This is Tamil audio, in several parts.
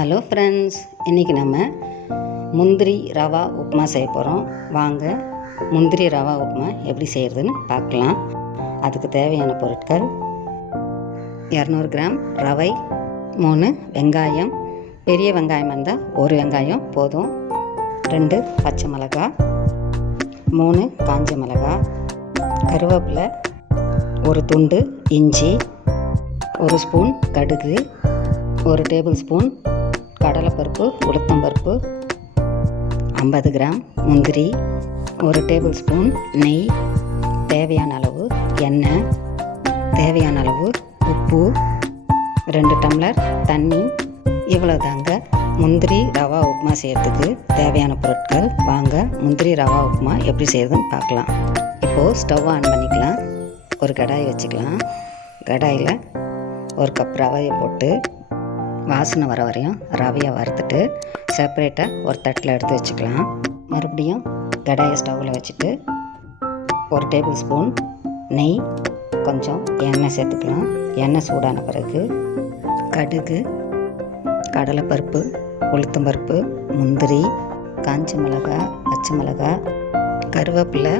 ஹலோ ஃப்ரெண்ட்ஸ், இன்றைக்கி நம்ம முந்திரி ரவா உப்புமா செய்ய போகிறோம். வாங்க முந்திரி ரவா உப்புமா எப்படி செய்கிறதுன்னு பார்க்கலாம். அதுக்கு தேவையான பொருட்கள்: 200 கிராம் ரவை, 3 வெங்காயம், பெரிய வெங்காயம் இருந்தால் 1 வெங்காயம் போதும், 2 பச்சை மிளகாய், 3 காஞ்ச மிளகாய், கருவேப்பிலை, 1 துண்டு இஞ்சி, 1 ஸ்பூன் கடுகு, 1 டேபிள் ஸ்பூன் கடலைப்பருப்பு, உளுத்தம்பருப்பு, 50 கிராம் முந்திரி, 1 டேபிள் ஸ்பூன் நெய், தேவையான அளவு எண்ணெய், தேவையான அளவு உப்பு, 2 டம்ளர் தண்ணி. இவ்வளோதாங்க முந்திரி ரவா உப்புமா செய்கிறதுக்கு தேவையான பொருட்கள். வாங்க முந்திரி ரவா உப்புமா எப்படி செய்கிறதுன்னு பார்க்கலாம். இப்போது ஸ்டவ் ஆன் பண்ணிக்கலாம். ஒரு கடாய் வச்சுக்கலாம். கடாயில் 1 கப் ரவையை போட்டு வாசனை வர வரையும் ரவையை வறுத்துட்டு செப்பரேட்டாக ஒரு தட்டில் எடுத்து வச்சுக்கலாம். மறுபடியும் கடாயை ஸ்டவ்வில் வச்சுட்டு 1 டேபிள் ஸ்பூன் நெய், கொஞ்சம் எண்ணெய் சேர்த்துக்கலாம். எண்ணெய் சூடான பிறகு கடுகு, கடலைப்பருப்பு, உளுத்தம்பருப்பு, முந்திரி, காஞ்ச மிளகாய், பச்சை மிளகாய், கருவேப்பிலை,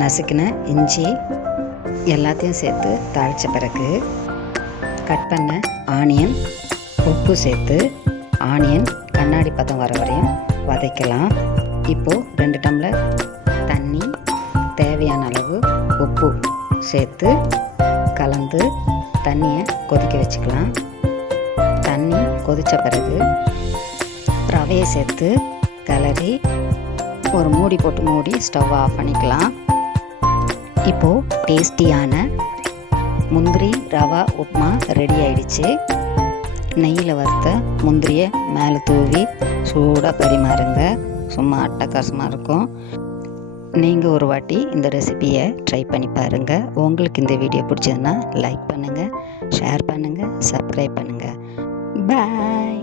நசுக்கின இஞ்சி எல்லாத்தையும் சேர்த்து தாளித்த பிறகு கட் பண்ண ஆனியன், உப்பு சேர்த்து ஆனியன் கண்ணாடி பதம் வர வரையும் வதக்கலாம். இப்போது 2 டம்ளர் தண்ணி, தேவையான அளவு உப்பு சேர்த்து கலந்து தண்ணியை கொதிக்க வச்சுக்கலாம். தண்ணி கொதித்த பிறகு ரவையை சேர்த்து கிளறி ஒரு மூடி போட்டு மூடி ஸ்டவ் ஆஃப் பண்ணிக்கலாம். இப்போது டேஸ்டியான முந்திரி ரவா உப்புமா ரெடி ஆயிடுச்சு. நெய்யில் வறுத்த முந்திரியை மேலே தூவி சூடாக பரிமாறுங்க. சும்மா அட்டகாசமாக இருக்கும். நீங்கள் ஒரு வாட்டி இந்த ரெசிபியை ட்ரை பண்ணி பாருங்கள். உங்களுக்கு இந்த வீடியோ பிடிச்சதுன்னா லைக் பண்ணுங்கள், ஷேர் பண்ணுங்கள், சப்ஸ்கிரைப் பண்ணுங்கள். பாய்.